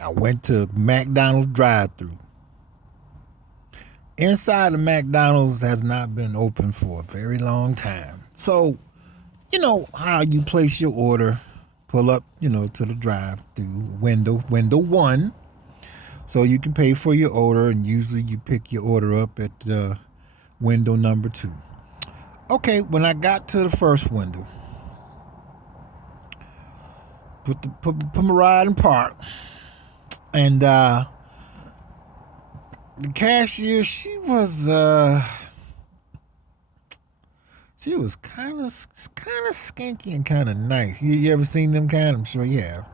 I went to McDonald's drive-thru. Inside the McDonald's has not been open for a very long time. So, you know how you place your order, pull up, to the drive-thru window one, so you can pay for your order, and usually you pick your order up at window number two. Okay, when I got to the first window, put my ride in park, and the cashier, she was kind of skanky and kind of nice. You ever seen them kind? I'm sure you have.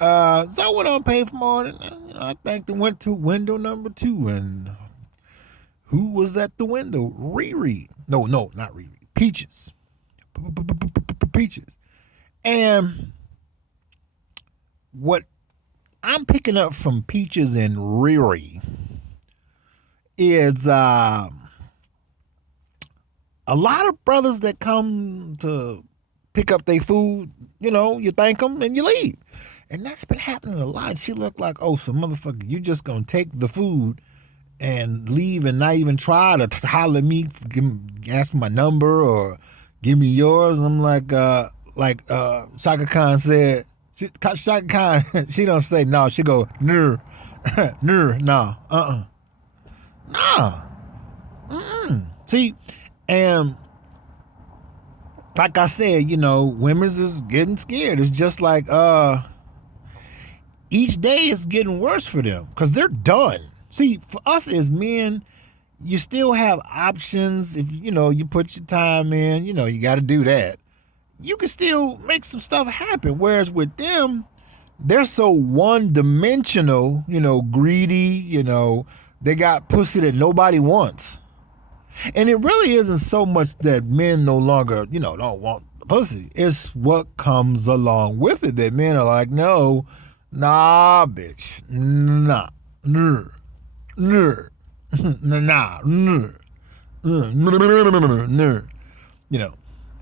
So I went on paid for more. I think they went to window number two, and who was at the window? Riri. No, not Riri. Peaches. Peaches. And what I'm picking up from Peaches and Riri is a lot of brothers that come to pick up their food, you thank them and you leave. And that's been happening a lot. She looked like, oh, some motherfucker, you just gonna take the food and leave and not even try to holler at me, ask for my number or give me yours. And I'm like Shaka Khan said, Shaka Khan, she don't say no, she go, ner, nah, nah. See, and like I said, women's is getting scared. It's just like each day is getting worse for them because they're done. See, for us as men, you still have options. If you put your time in, you got to do that. You can still make some stuff happen. Whereas with them, they're so one-dimensional, greedy, they got pussy that nobody wants. And it really isn't so much that men no longer, don't want the pussy. It's what comes along with it that men are like, no, nah, bitch, nah, nah, nah,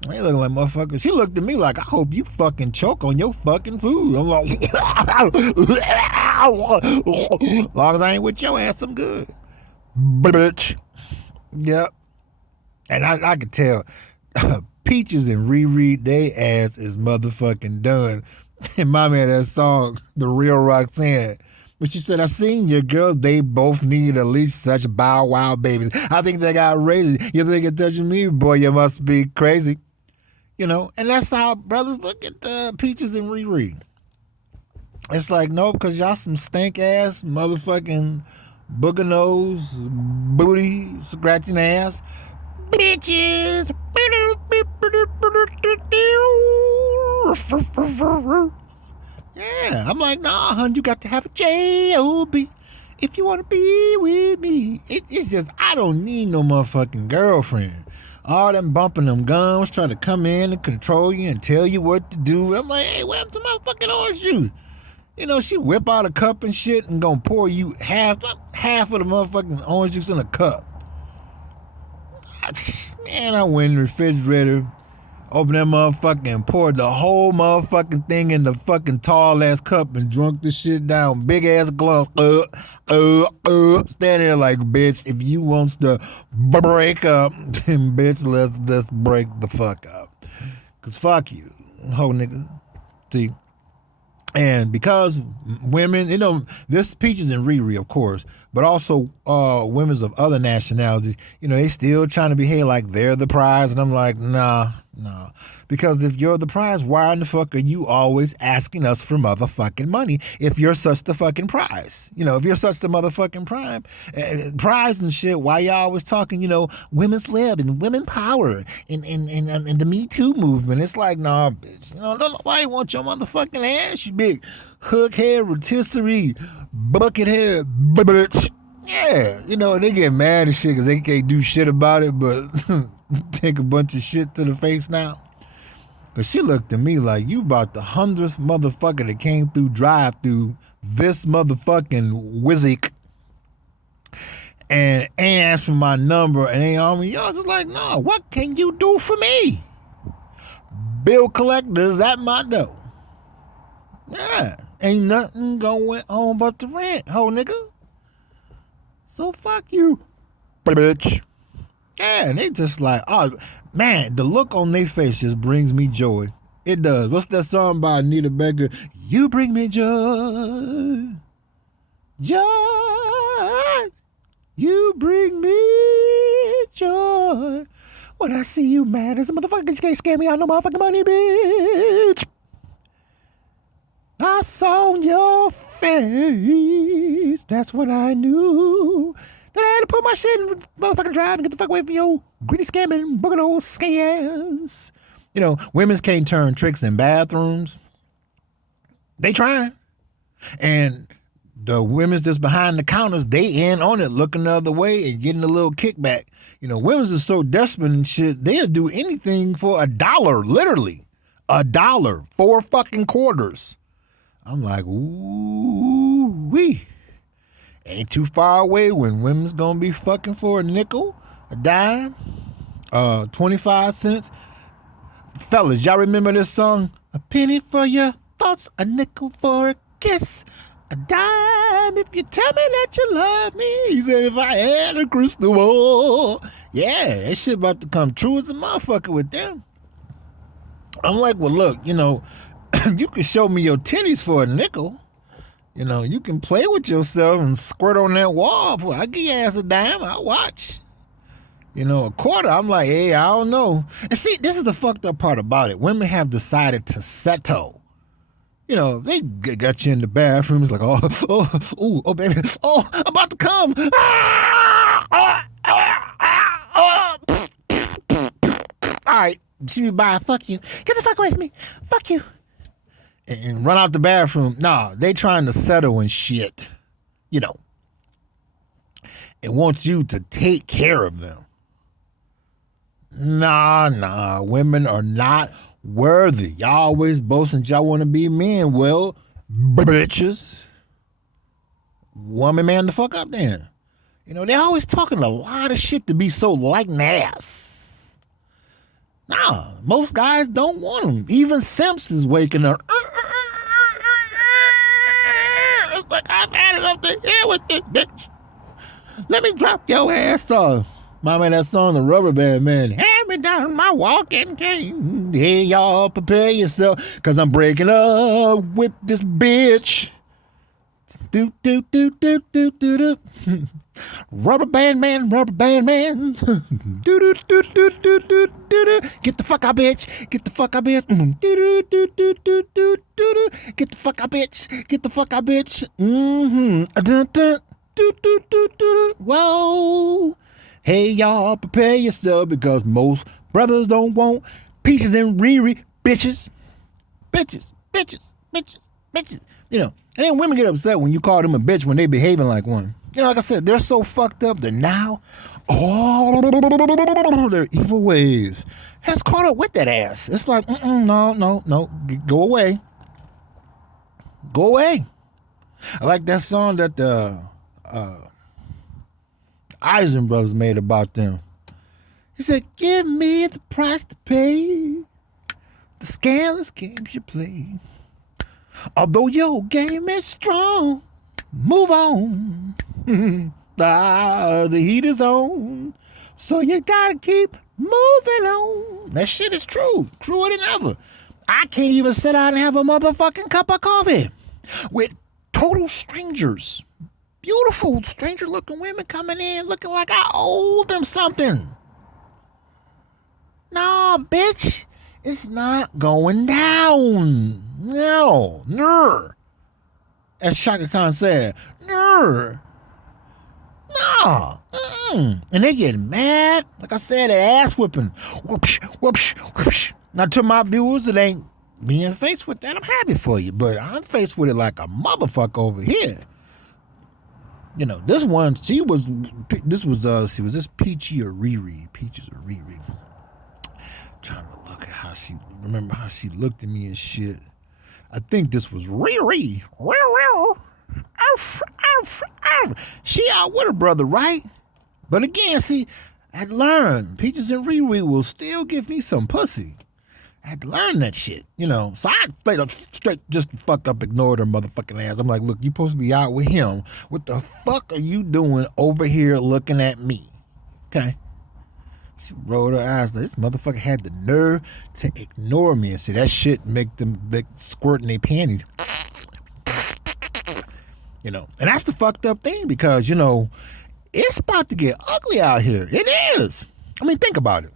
I ain't looking like motherfucker. She looked at me like, I hope you fucking choke on your fucking food. I'm like, as long as I ain't with your ass, I'm good. Bitch. Yep. And I could tell Peaches and Riri, they ass is motherfucking done. And Mommy had that song, The Real Roxanne. But she said, I seen your girls, they both need at least such bow wow babies. I think they got raisins. You think you're touching me? Boy, you must be crazy. And that's how brothers look at Peaches and Riri. It's like, no, because y'all some stank ass motherfucking booger nose, booty, scratching ass bitches. Yeah, I'm like, nah, hun, you got to have a J-O-B if you want to be with me. It's just, I don't need no motherfucking girlfriend. All them bumping them gums, trying to come in and control you and tell you what to do. I'm like, hey, what happened to my fucking orange juice? She whip out a cup and shit and gonna pour you half of the motherfucking orange juice in a cup. Man, I went in the refrigerator, opened that motherfucker and poured the whole motherfucking thing in the fucking tall ass cup and drunk the shit down. Big ass glass. Stand there like, bitch, if you wants to break up, then bitch, let's break the fuck up. Cause fuck you, hoe nigga. See? And because women, this Peaches and Riri, of course, but also women of other nationalities, they still trying to behave like they're the prize. And I'm like, nah. Because if you're the prize, why in the fuck are you always asking us for motherfucking money if you're such the fucking prize? If you're such the motherfucking prize and shit, why y'all always talking, women's lib and women power and the Me Too movement? It's like, nah, bitch. Don't know why you want your motherfucking ass, you big hook head, rotisserie, bucket head, bitch. Yeah, they get mad and shit because they can't do shit about it, but take a bunch of shit to the face now. But she looked at me like, you about the 100th motherfucker that came through drive-through this motherfucking Wizzick and ain't asked for my number and ain't on me. Y'all just like, no, what can you do for me? Bill collectors at my door. Yeah. Ain't nothing going on but the rent, ho nigga. So fuck you, bitch. Yeah, they just like, oh man, the look on their face just brings me joy. It does. What's that song by Anita Baker? You bring me joy. Joy. You bring me joy. When I see you, man, as a motherfucker, you can't scare me out no motherfucking money, bitch. I saw your face. That's when I knew that I had to put my shit in the motherfucking drive and get the fuck away from your gritty scamming, booking old scams. You know, women's can't turn tricks in bathrooms. They trying. And the women's that's behind the counters, they in on it, looking the other way and getting a little kickback. You know, women's are so desperate and shit, they'll do anything for $1, literally. $1, 4 fucking quarters. I'm like, ooh wee. Ain't too far away when women's gonna be fucking for a nickel, a dime, 25 cents. Fellas, y'all remember this song? A penny for your thoughts, a nickel for a kiss, a dime if you tell me that you love me. He said if I had a crystal ball. Yeah, that shit about to come true as a motherfucker with them. I'm like, well, look, you know, you can show me your titties for a nickel. You know, you can play with yourself and squirt on that wall. I'll give your ass a dime. I'll watch. You know, a quarter, I'm like, hey, I don't know. And see, this is the fucked up part about it. Women have decided to settle. You know, they got you in the bathroom. It's like, oh, baby. Oh, I'm about to come. All right, she bye. Fuck you. Get the fuck away from me. Fuck you. And run out the bathroom. Nah, they trying to settle and shit. You know. It wants you to take care of them. Nah. Women are not worthy. Y'all always boasting y'all want to be men. Well, bitches. Woman, man, the fuck up then. You know, they're always talking a lot of shit to be so like ass. Nah, most guys don't want them. Even Simps is waking up. It's like, I've had it up to here with this bitch. Let me drop your ass off. Mama, that song, The Rubber Band Man. Hand me down my walking cane. Hey, y'all, prepare yourself, because I'm breaking up with this bitch. Do. Rubber Band Man. Do. Get the fuck out, bitch. Get the fuck out, bitch. Get the fuck out, bitch. Get the fuck out, bitch. Whoa. Hey, y'all, prepare yourself, because most brothers don't want Peaches and Riri bitches. Bitches. You know, and then women get upset when you call them a bitch when they behaving like one. You know, like I said, they're so fucked up that now all their evil ways has caught up with that ass. It's like, no, go away. Go away. I like that song that the Eisen brothers made about them. He said, give me the price to pay, the scandalous games you play. Although your game is strong, move on. The heat is on, so you gotta keep moving on. That shit is true. Truer than ever. I can't even sit down and have a motherfucking cup of coffee with total strangers. Beautiful stranger-looking women coming in looking like I owe them something. Nah, bitch. It's not going down. No. As Shaka Khan said, no. And they get mad. Like I said, that ass whipping. Whoosh. Now, to my viewers, it ain't being faced with that. I'm happy for you, but I'm faced with it like a motherfucker over here. You know, this one, she was this Peachy or Riri? Peaches or Riri? Trying to look at remember how she looked at me and shit. I think this was Riri. She out with her brother, right? But again, see, I learned Peaches and Riri will still give me some pussy. I had to learn that shit, you know. So I straight just fuck up ignored her motherfucking ass. I'm like, look, you supposed to be out with him. What the fuck are you doing over here looking at me? Okay. She rolled her eyes. This motherfucker had the nerve to ignore me and say that shit make them squirt in their panties. You know, and that's the fucked up thing because, you know, it's about to get ugly out here. It is. I mean, think about it.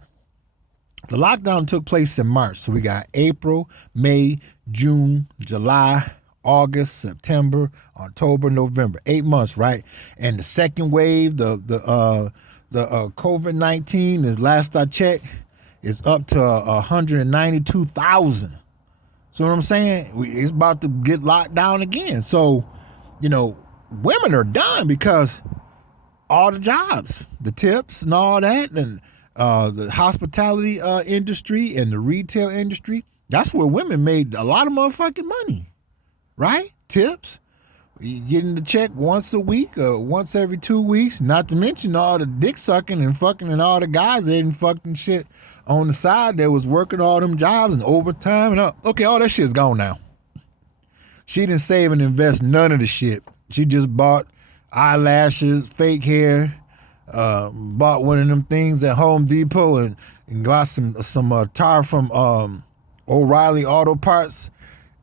The lockdown took place in March, so we got April, May, June, July, August, September, October, November. 8 months, right? And the second wave, the COVID-19, is last I checked, is up to 192,000. So what I'm saying? It's about to get locked down again. So, you know, women are done because all the jobs, the tips and all that, and the hospitality industry and the retail industry, that's where women made a lot of motherfucking money, right? Tips. You getting the check once a week or once every 2 weeks, not to mention all the dick sucking and fucking and all the guys that didn't fucking shit on the side that was working all them jobs and overtime and all. Okay, all that shit's gone now. She didn't save and invest none of the shit. She just bought eyelashes, fake hair, bought one of them things at Home Depot and got some tire from O'Reilly Auto Parts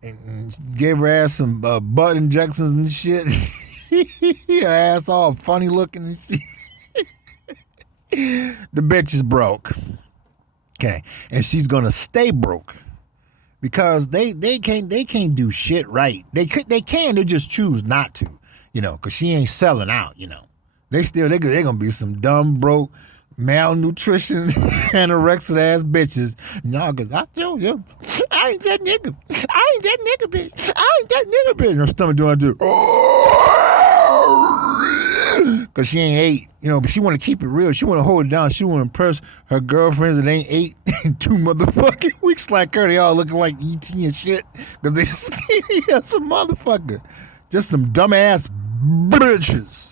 and gave her ass some butt injections and shit. Her ass all funny looking and shit. The bitch is broke. Okay, and she's gonna stay broke because they can't do shit right. They just choose not to, you know, because she ain't selling out, you know. They gonna be some dumb, broke, malnutrition, anorexic ass bitches. No, because I told you, I ain't that nigga. I ain't that nigga bitch. I ain't that nigga bitch. And her stomach doing do. Because she ain't ate, you know, but she want to keep it real. She want to hold it down. She want to impress her girlfriends that ain't ate in 2 motherfucking weeks like her. They all looking like E.T. and shit because they skinny as a motherfucker. Just some dumbass bitches.